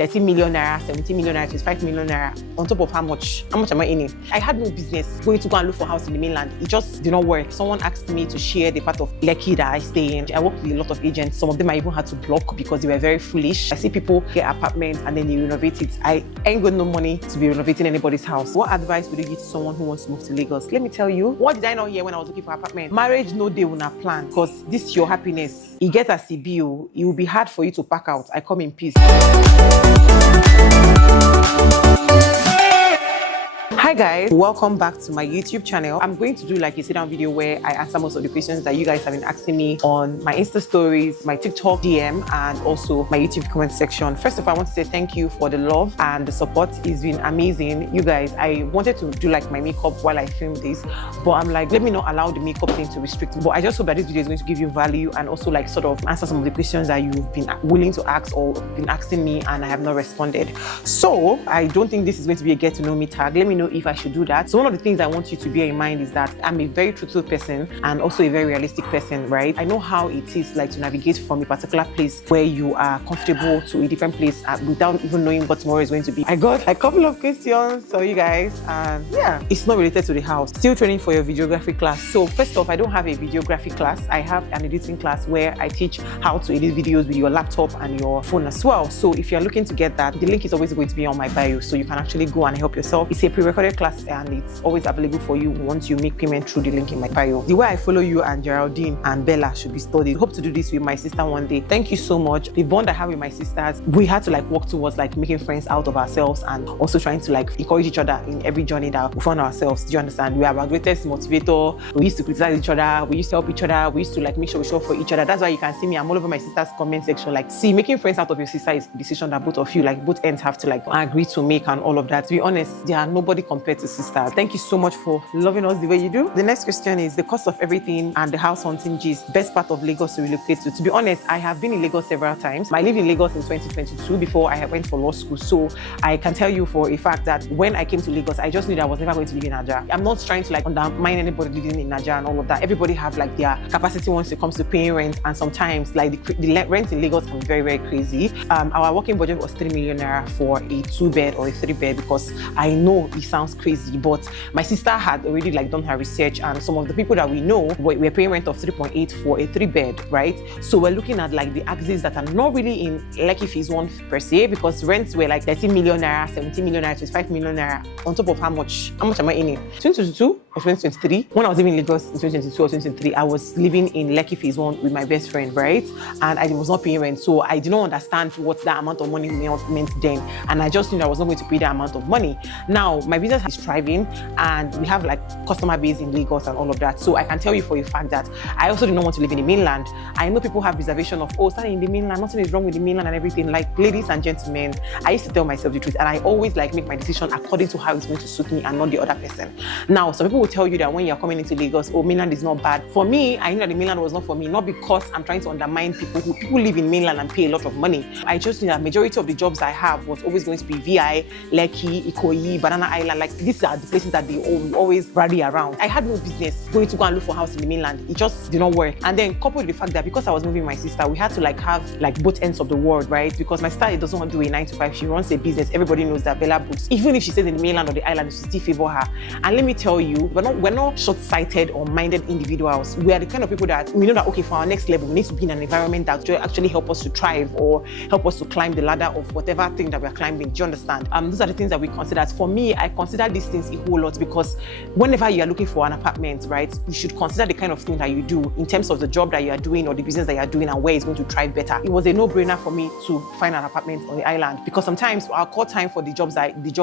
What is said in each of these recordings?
30 million naira, 70 million naira, 25 million naira, on top of how much am I earning? I had no business going to go and look for a house in the mainland. It just did not work. Someone asked me to share the part of Lekki that I stay in. I worked with a lot of agents. Some of them I even had to block because they were very foolish. I see people get apartments and then they renovate it. I ain't got no money to be renovating anybody's house. What advice would you give to someone who wants to move to Lagos? Let me tell you, what did I not hear when I was looking for an apartment? Marriage, no day will not plan, because this is your happiness. You get a CBO, it will be hard for you to pack out. I come in peace. Hi guys, welcome back to my YouTube channel. I'm going to do like a sit-down video where I answer most of the questions that you guys have been asking me on my Insta stories, my TikTok DM, and also my YouTube comment section. First of all, I want to say thank you for the love and the support. It's been amazing. You guys, I wanted to do like my makeup while I filmed this, but I'm like, let me not allow the makeup thing to restrict me. But I just hope that this video is going to give you value and also like sort of answer some of the questions that you've been willing to ask or been asking me and I have not responded. So I don't think this is going to be a get to know me tag. Let me know if I should do that. So one of the things I want you to bear in mind is that I'm a very truthful person and also a very realistic person, right? I know how it is like to navigate from a particular place where you are comfortable to a different place without even knowing what tomorrow is going to be. I got a couple of questions for you guys, and yeah, it's not related to the house. Still training for your videography class. So first off, I don't have a videography class. I have an editing class where I teach how to edit videos with your laptop and your phone as well. So if you're looking to get that, the link is always going to be on my bio, so you can actually go and help yourself. It's a pre-recorded class and it's always available for you once you make payment through the link in my bio. The way I follow you and Geraldine and Bella should be studied. I hope to do this with my sister one day. Thank you so much. The bond I have with my sisters, we had to like work towards like making friends out of ourselves and also trying to like encourage each other in every journey that we found ourselves. Do you understand? We are our greatest motivator. We used to criticize each other. We used to help each other. We used to like make sure we show up for each other. That's why you can see me. I'm all over my sister's comment section. Like, see, making friends out of your sister is a decision that both of you, like both ends, have to like agree to make and all of that. To be honest, there are nobody compared to sisters. Thank you so much for loving us the way you do. The next question is the cost of everything and the house hunting gist. Best part of Lagos to relocate to. To be honest, I have been in Lagos several times. I lived in Lagos in 2022 before I went for law school. So I can tell you for a fact that when I came to Lagos, I just knew that I was never going to live in Naija. I'm not trying to like undermine anybody living in Naija and all of that. Everybody have like their capacity once it comes to paying rent, and sometimes like the rent in Lagos can be very, very crazy. Our working budget was 3 million naira for a 2-bed or a 3-bed, because I know it sounds crazy, but my sister had already like done her research, and some of the people that we know we're paying rent of 3.8 for a 3-bed, right? So we're looking at like the axes that are not really in Lekki Phase 1 per se, because rents were like 30 million naira, 70 million naira, 25 million naira, on top of how much am I earning? 2022 or 2023? When I was living in Lagos in 2022 or 2023, I was living in Lekki Phase 1 with my best friend, right? And I was not paying rent, so I did not understand what that amount of money meant then, and I just knew that I was not going to pay that amount of money. Now my business is thriving and we have like customer base in Lagos and all of that, so I can tell you for a fact that I also do not want to live in the mainland. I know people have reservation of, oh, starting in the mainland, nothing is wrong with the mainland and everything. Like, ladies and gentlemen, I used to tell myself the truth, and I always like make my decision according to how it's going to suit me and not the other person. Now some people will tell you that when you're coming into Lagos, oh, mainland is not bad. For me, I knew that the mainland was not for me, not because I'm trying to undermine people who live in mainland and pay a lot of money. I just knew that majority of the jobs I have was always going to be VI, Lekki, Ikoyi, Banana Island. Like, these are the places that they always rally around. I had no business going to go and look for a house in the mainland. It just did not work. And then coupled with the fact that because I was moving my sister, we had to like have like both ends of the world, right? Because my sister doesn't want to do a 9 to 5. She runs a business. Everybody knows that Bella books. Even if she stays in the mainland or the island, she still favor her. And let me tell you, we're not short-sighted or minded individuals. We are the kind of people that we know that, okay, for our next level, we need to be in an environment that will actually help us to thrive or help us to climb the ladder of whatever thing that we're climbing. Do you understand? Those are the things that we consider. For me, I consider these things a whole lot, because whenever you are looking for an apartment, right, you should consider the kind of thing that you do in terms of the job that you are doing or the business that you are doing and where it's going to thrive better. It was a no-brainer for me to find an apartment on the island, because sometimes our call time for the job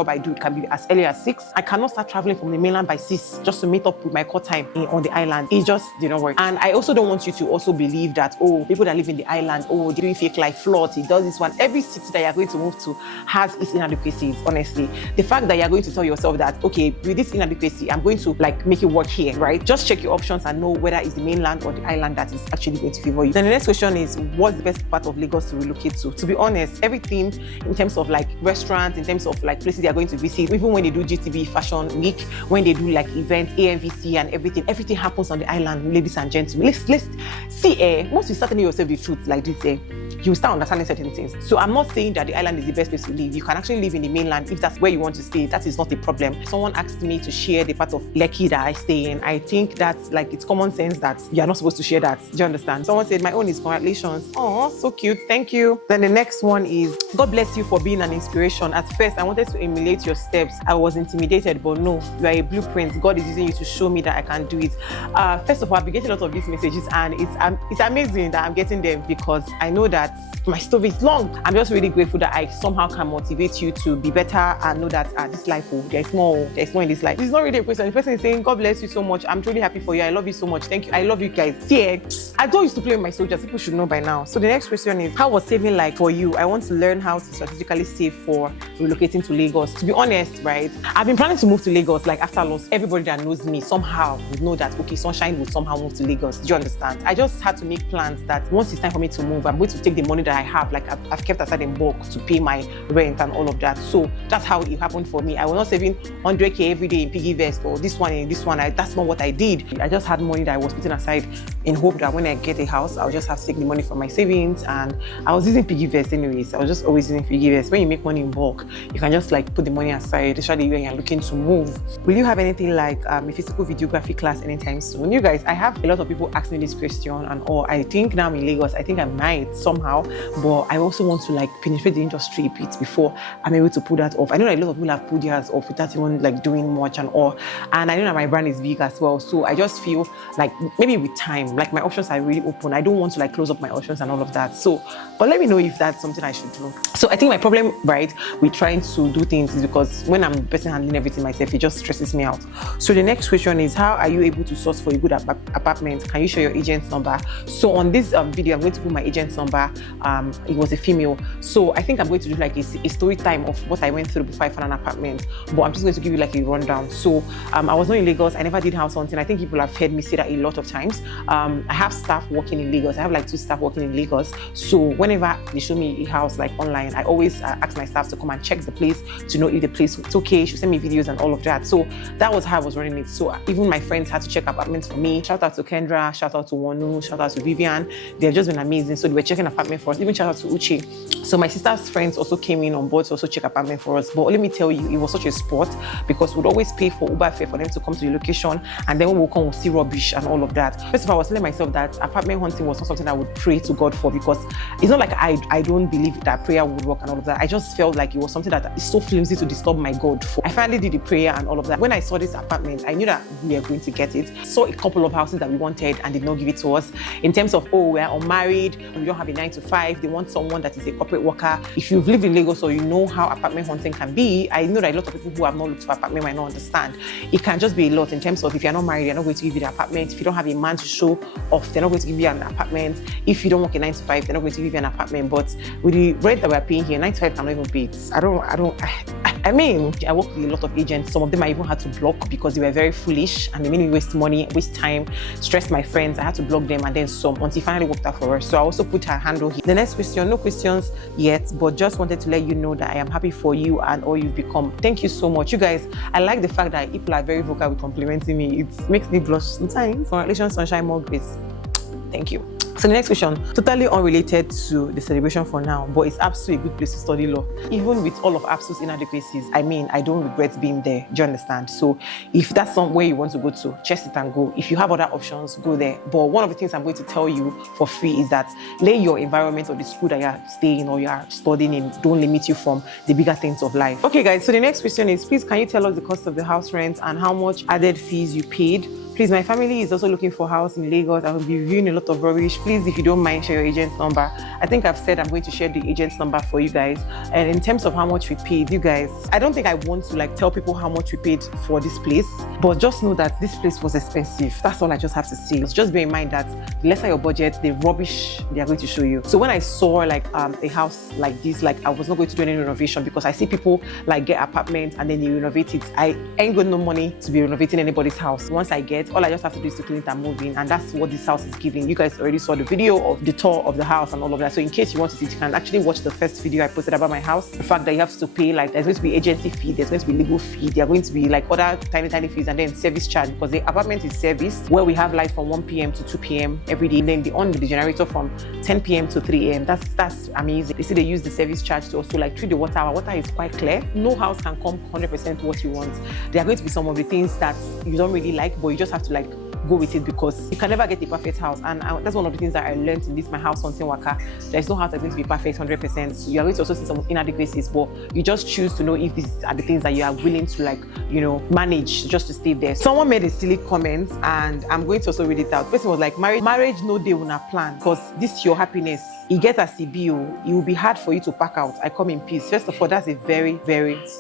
I do can be as early as 6. I cannot start traveling from the mainland by 6 just to meet up with my call time on the island. It just didn't work. And I also don't want you to also believe that, oh, people that live in the island, oh, they do fake life, flirts, it does this one. Every city that you're going to move to has its inadequacies, honestly. The fact that you're going to tell yourself that, okay, with this inadequacy, I'm going to like make it work here, right? Just check your options and know whether it's the mainland or the island that is actually going to favor you. Then the next question is, what's the best part of Lagos to relocate to? To be honest, everything in terms of like restaurants, in terms of like places they are going to visit, even when they do GTB Fashion Week, when they do like events, AMVC and everything happens on the island, ladies and gentlemen. Let's see, once you start telling yourself the truth like this, you start understanding certain things. So I'm not saying that the island is the best place to live. You can actually live in the mainland if that's where you want to stay. That is not a problem. Someone asked me to share the part of Lekki that I stay in. I think that's like, it's common sense that you're not supposed to share that. Do you understand? Someone said my own is congratulations. Oh, so cute. Thank you. Then the next one is, God bless you for being an inspiration. At first, I wanted to emulate your steps. I was intimidated, but no, you are a blueprint. God is using you to show me that I can do it. First of all, I've been getting a lot of these messages, and it's amazing that I'm getting them because I know that my story is long. I'm just really grateful that I somehow can motivate you to be better and know that this life, there's more in this life. It's not really a question. The person is saying, God bless you so much. I'm truly happy for you. I love you so much. Thank you. I love you guys. See, I don't used to play with my soldiers. People should know by now. So the next question is, how was saving like for you? I want to learn how to strategically save for relocating to Lagos. To be honest, right, I've been planning to move to Lagos like after loss. Everybody that knows me somehow would know that, okay, Sunshine will somehow move to Lagos. Do you understand? I just had to make plans that once it's time for me to move, I'm going to take the money that I have, like I've kept aside in bulk to pay my rent and all of that. So that's how it happened for me. I was not saving 100k every day in piggy vest or this one and this one. That's not what I did. I just had money that I was putting aside in hope that when I get a house, I'll just have to take the money from my savings. And I was using piggy vest anyways. I was just always using piggy vest. When you make money in bulk, you can just like put the money aside, especially when you're looking to move. Will you have anything like a physical videography class anytime soon? You guys, I have a lot of people asking me this question and all. I think now I'm in Lagos, I think I might somehow, but I also want to like penetrate the industry a bit before I'm able to pull that off. I know that a lot of people have pulled theirs off without even like doing much and all. And I know that my brand is big as well. So I just feel like maybe with time, like my options are really open. I don't want to like close up my options and all of that. So, but let me know if that's something I should do. So I think my problem, right, with trying to do things is because when I'm the person handling everything myself, it just stresses me out. So the next question is, how are you able to source for a good apartment? Can you share your agent's number? So on this video, I'm going to put my agent's number. It was a female. So I think I'm going to do like a story time of what I went through before I found an apartment. But I'm just going to give you like a rundown. So I was not in Lagos. I never did house hunting. I think people have heard me say that a lot of times. I have staff working in Lagos. I have like 2 staff working in Lagos. So whenever they show me a house like online, I always ask my staff to come and check the place to know if the place was okay. She send me videos and all of that. So that was how I was running it. So even my friends had to check apartments for me. Shout out to Kendra, shout out to Wonu, shout out to Vivian. They've just been amazing. So they were checking apartment for us. Even shout out to Uche. So my sister's friends also came in on board to also check apartment for us. But let me tell you, it was such a sport because we'd always pay for Uber fare for them to come to the location, and then when we'll come, we'll see rubbish and all of that. First of all, I was telling myself that apartment hunting was not something I would pray to God for, because it's not like I don't believe that prayer would work and all of that. I just felt like it was something that is so flimsy to disturb my God for. I finally did the prayer and all of that. When I saw this apartment, I knew that we were going to get it. Saw a couple of houses that we wanted and did not give it to us. In terms of, oh, we're unmarried, we don't have a 9 to 5. They want someone that is a corporate worker. If you've lived in Lagos or you know how apartment hunting can be, I know that a lot of people who have not looked for apartment might not understand. It can just be a lot in terms of, if you're not married, they're not going to give you the apartment. If you don't have a man to show off, they're not going to give you an apartment. If you don't work a 9 to 5, they're not going to give you an apartment. But with the rent that we're paying here, 9 to 5 cannot even pay it. I mean, I work with a lot of agents. Some of them I even had to block because they were very foolish and they made me waste money, waste time, stress my friends. I had to block them, and then some, until it finally worked out for her. So I also put her handle here. The next question, no questions yet, but just wanted to let you know that I am happy for you and all you've become. Thank you so much. You guys, I like the fact that people are very vocal with complimenting me. It makes me blush sometimes. Congratulations, Sunshine, more grace. Thank you. So the next question, totally unrelated to the celebration for now, but it's absolutely a good place to study law. Even with all of ABSU's inadequacies, I mean, I don't regret being there. Do you understand? So if that's somewhere you want to go to, chest it and go. If you have other options, go there. But one of the things I'm going to tell you for free is that lay your environment or the school that you're staying or you're studying in don't limit you from the bigger things of life. Okay, guys, so the next question is, please, can you tell us the cost of the house rent and how much added fees you paid? Please, my family is also looking for a house in Lagos. I will be reviewing a lot of rubbish. Please, if you don't mind, share your agent's number. I think I've said I'm going to share the agent's number for you guys. And in terms of how much we paid, you guys, I don't think I want to like tell people how much we paid for this place, but just know that this place was expensive. That's all I just have to say. Just bear in mind that the lesser your budget, the rubbish they are going to show you. So when I saw like a house like this, like I was not going to do any renovation because I see people like get apartments and then they renovate it. I ain't got no money to be renovating anybody's house. Once I get, right? All I just have to do is to clean it and move in, and that's what this house is giving. You guys already saw the video of the tour of the house and all of that. So in case you want to see it, you can actually watch the first video I posted about my house. The fact that you have to pay, like, there's going to be agency fee, there's going to be legal fee, there are going to be like other tiny fees, and then service charge, because the apartment is serviced, where we have light from 1 p.m. to 2 p.m. every day, and then on the generator from 10 p.m. to 3 a.m. That's amazing. You see, they use the service charge to also like treat the water. Our water is quite clear. No house can come 100% what you want. There are going to be some of the things that you don't really like, but you just have to like go with it, because you can never get a perfect house. And that's one of the things that I learned in this my house hunting waka. There's no house that's going to be perfect 100%. So you are going to also see some inadequacies, but you just choose to know if these are the things that you are willing to, like, you know, manage just to stay there. Someone made a silly comment, and I'm going to also read it out. The person was like, marriage no day una plan, because this your happiness. You get a CBO, it will be hard for you to pack out. I come in peace. First of all, that's a very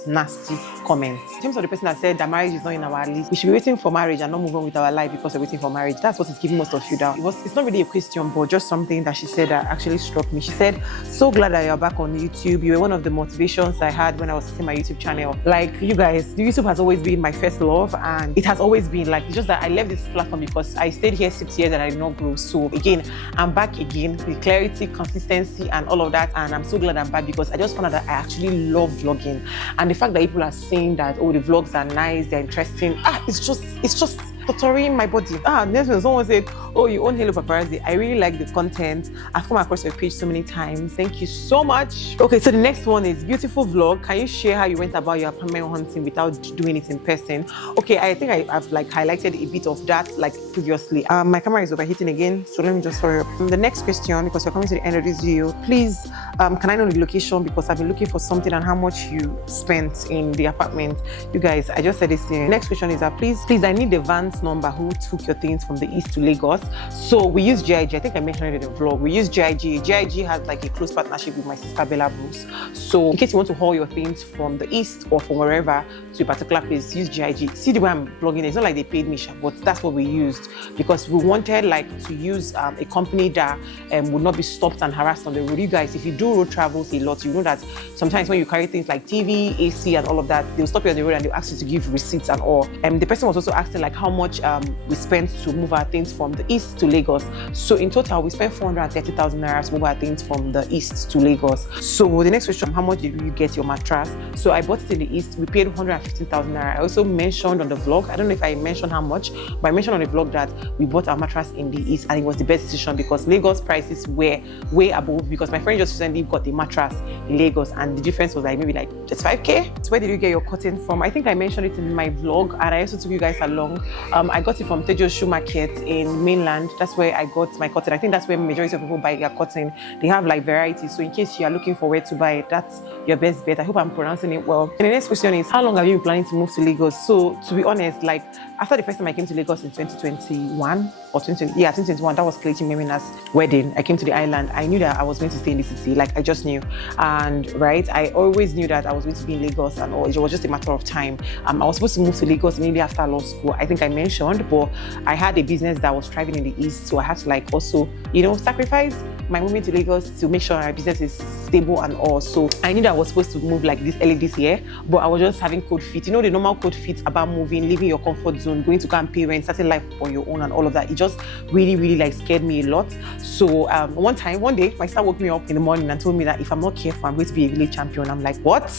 nasty comment. In terms of the person that said that marriage is not in our list, we should be waiting for marriage and not move on with our life because we're waiting for marriage. That's what is giving most of you down. It's not really a question, but just something that she said that actually struck me. She said, so glad that you're back on YouTube. You were one of the motivations I had when I was starting my YouTube channel. Like, you guys, YouTube has always been my first love, and it has always been like, it's just that I left this platform because I stayed here 6 years and I did not grow. So again, I'm back again with clarity, consistency, and all of that. And I'm so glad I'm back, because I just found out that I actually love vlogging. And the fact that people are saying that, oh, the vlogs are nice, they're interesting, it's just torturing my body. Next one, someone said, oh, you own Hello Paparazzi. I really like the content. I've come across your page so many times. Thank you so much. Okay, so the next one is beautiful vlog. Can you share how you went about your apartment hunting without doing it in person? Okay, I think I've like highlighted a bit of that like previously. My camera is overheating again, so let me just hurry up. The next question, because we're coming to the end of this video, please, can I know the location, because I've been looking for something and how much you spent in the apartment. You guys, I just said this thing. Next question is that please, I need the van's number who took your things from the east to Lagos. So we use GIG. I think I mentioned it in the vlog. We use GIG. GIG has like a close partnership with my sister Bella Bruce. So in case you want to haul your things from the east or from wherever to a particular place, use GIG. See the way I'm vlogging, it's not like they paid me, but that's what we used, because we wanted like to use a company that would not be stopped and harassed on the road. You guys, if you do road travels a lot, you know that sometimes when you carry things like TV, AC, and all of that, they'll stop you on the road and they'll ask you to give receipts and all. The person was also asking like how much we spent to move our things from the east to Lagos. So in total, we spent 430,000 naira to move our things from the east to Lagos. So the next question, how much did you get your mattress? So I bought it in the east. We paid 115,000 naira. I also mentioned on the vlog, I don't know if I mentioned how much, but I mentioned on the vlog that we bought our mattress in the east, and it was the best decision because Lagos prices were way above, because my friend just recently got the mattress in Lagos and the difference was like maybe like just 5k. So where did you get your cotton from? I think I mentioned it in my vlog, and I also took you guys along. I got it from Tejo's Shoe Market in mainland. That's where I got my cotton. I think that's where majority of people buy their cotton. They have like varieties. So in case you are looking for where to buy it, that's your best bet. I hope I'm pronouncing it well. And the next question is, how long have you been planning to move to Lagos? So to be honest, like after the first time I came to Lagos in 2021 or 2021, that was Kelechi Memina's wedding. I came to the island. I knew that I was going to stay in the city. Like I just knew. And right, I always knew that I was going to be in Lagos, and it was just a matter of time. I was supposed to move to Lagos immediately after law school. I think I mentioned, but I had a business that was thriving in the east, so I had to like also, you know, sacrifice my moving to Lagos to make sure my business is stable and all. So I knew that I was supposed to move like this early this year, but I was just having cold feet. You know, the normal cold feet about moving, leaving your comfort zone, going to camp parents, starting life on your own and all of that. It just really like scared me a lot. So one day my sister woke me up in the morning and told me that if I'm not careful, I'm going to be a village champion. I'm like, what?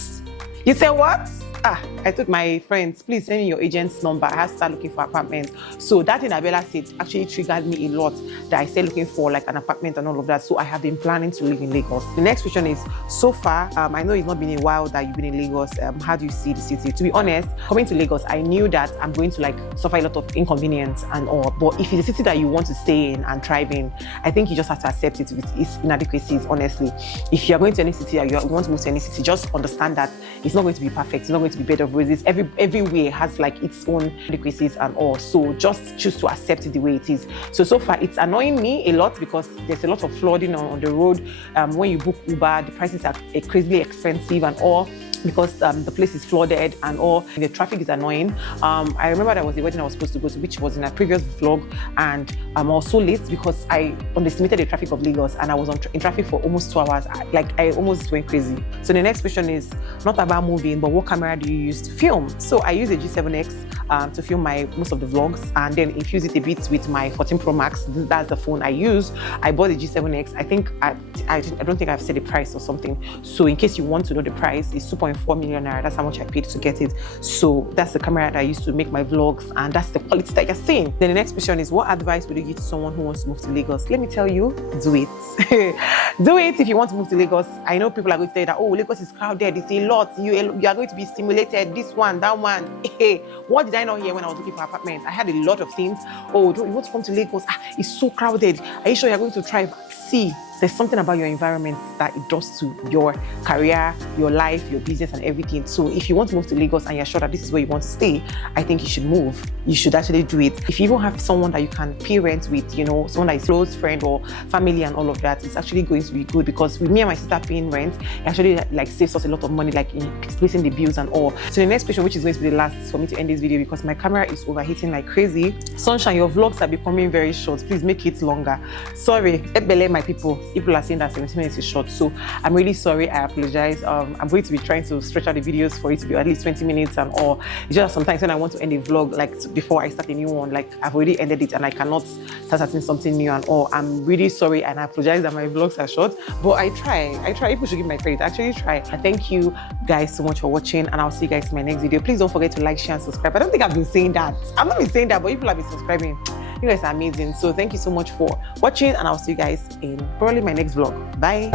You said what? I told my friends, please send me your agent's number. I had to start looking for apartments. So that thing Abella said actually triggered me a lot, that I started looking for like an apartment and all of that. So I have been planning to live in Lagos. The next question is, so far, I know it's not been a while that you've been in Lagos. How do you see the city? To be honest, coming to Lagos, I knew that I'm going to like suffer a lot of inconvenience and all. But if it's a city that you want to stay in and thrive in, I think you just have to accept it with its inadequacies, honestly. If you're going to any city or you want to move to any city, just understand that it's not going to be perfect. It's not going to be bed of roses. Everywhere has like its own inadequacies and all. So just choose to accept it the way it is. So far it's annoying me a lot because there's a lot of flooding on the road. When you book Uber, the prices are crazily expensive and all. because the place is flooded and all. The traffic is annoying. I remember there was a wedding I was supposed to go to, which was in a previous vlog, and I was so late because I underestimated the traffic of Lagos, and I was in traffic for almost 2 hours. I almost went crazy. So the next question is not about moving, but what camera do you use to film? So I use a G7X to film most of the vlogs, and then infuse it a bit with my 14 Pro Max. That's the phone I use. I bought the G7X. I think I don't think I've said the price or something. So in case you want to know the price, it's 2.4 million naira. That's how much I paid to get it. So that's the camera that I use to make my vlogs, and that's the quality that you're seeing. Then the next question is, what advice would you give to someone who wants to move to Lagos? Let me tell you, do it. Do it if you want to move to Lagos. I know people are going to say that, oh, Lagos is crowded, it's a lot, you are going to be stimulated, this one, that one. Hey, what did I not hear when I was looking for an apartment? I had a lot of things. Oh, you want to come to Lagos? It's so crowded. Are you sure you're going to thrive? See, there's something about your environment that it does to your career, your life, your business, and everything. So if you want to move to Lagos and you're sure that this is where you want to stay, I think you should move. You should actually do it. If you even have someone that you can pay rent with, someone that is close friend or family and all of that, it's actually going to be good, because with me and my sister paying rent, it actually saves us a lot of money, in splitting the bills and all. So the next question, which is going to be the last for me to end this video, because my camera is overheating like crazy. Sunshine, your vlogs are becoming very short. Please make it longer. Sorry, my people are saying that 17 minutes is short, so I'm really sorry. I apologize. I'm going to be trying to stretch out the videos for it to be at least 20 minutes and all. It's just sometimes when I want to end a vlog, before I start a new one, I've already ended it and I cannot start starting something new and all. I'm really sorry, and I apologize that my vlogs are short, but I try. People should give my credit. I actually try. I thank you guys so much for watching, and I'll see you guys in my next video. Please don't forget to like, share, and subscribe. I don't think I've been saying that. I've not been saying that, but people have been subscribing. You guys are amazing. So thank you so much for watching, and I'll see you guys in probably my next vlog. Bye.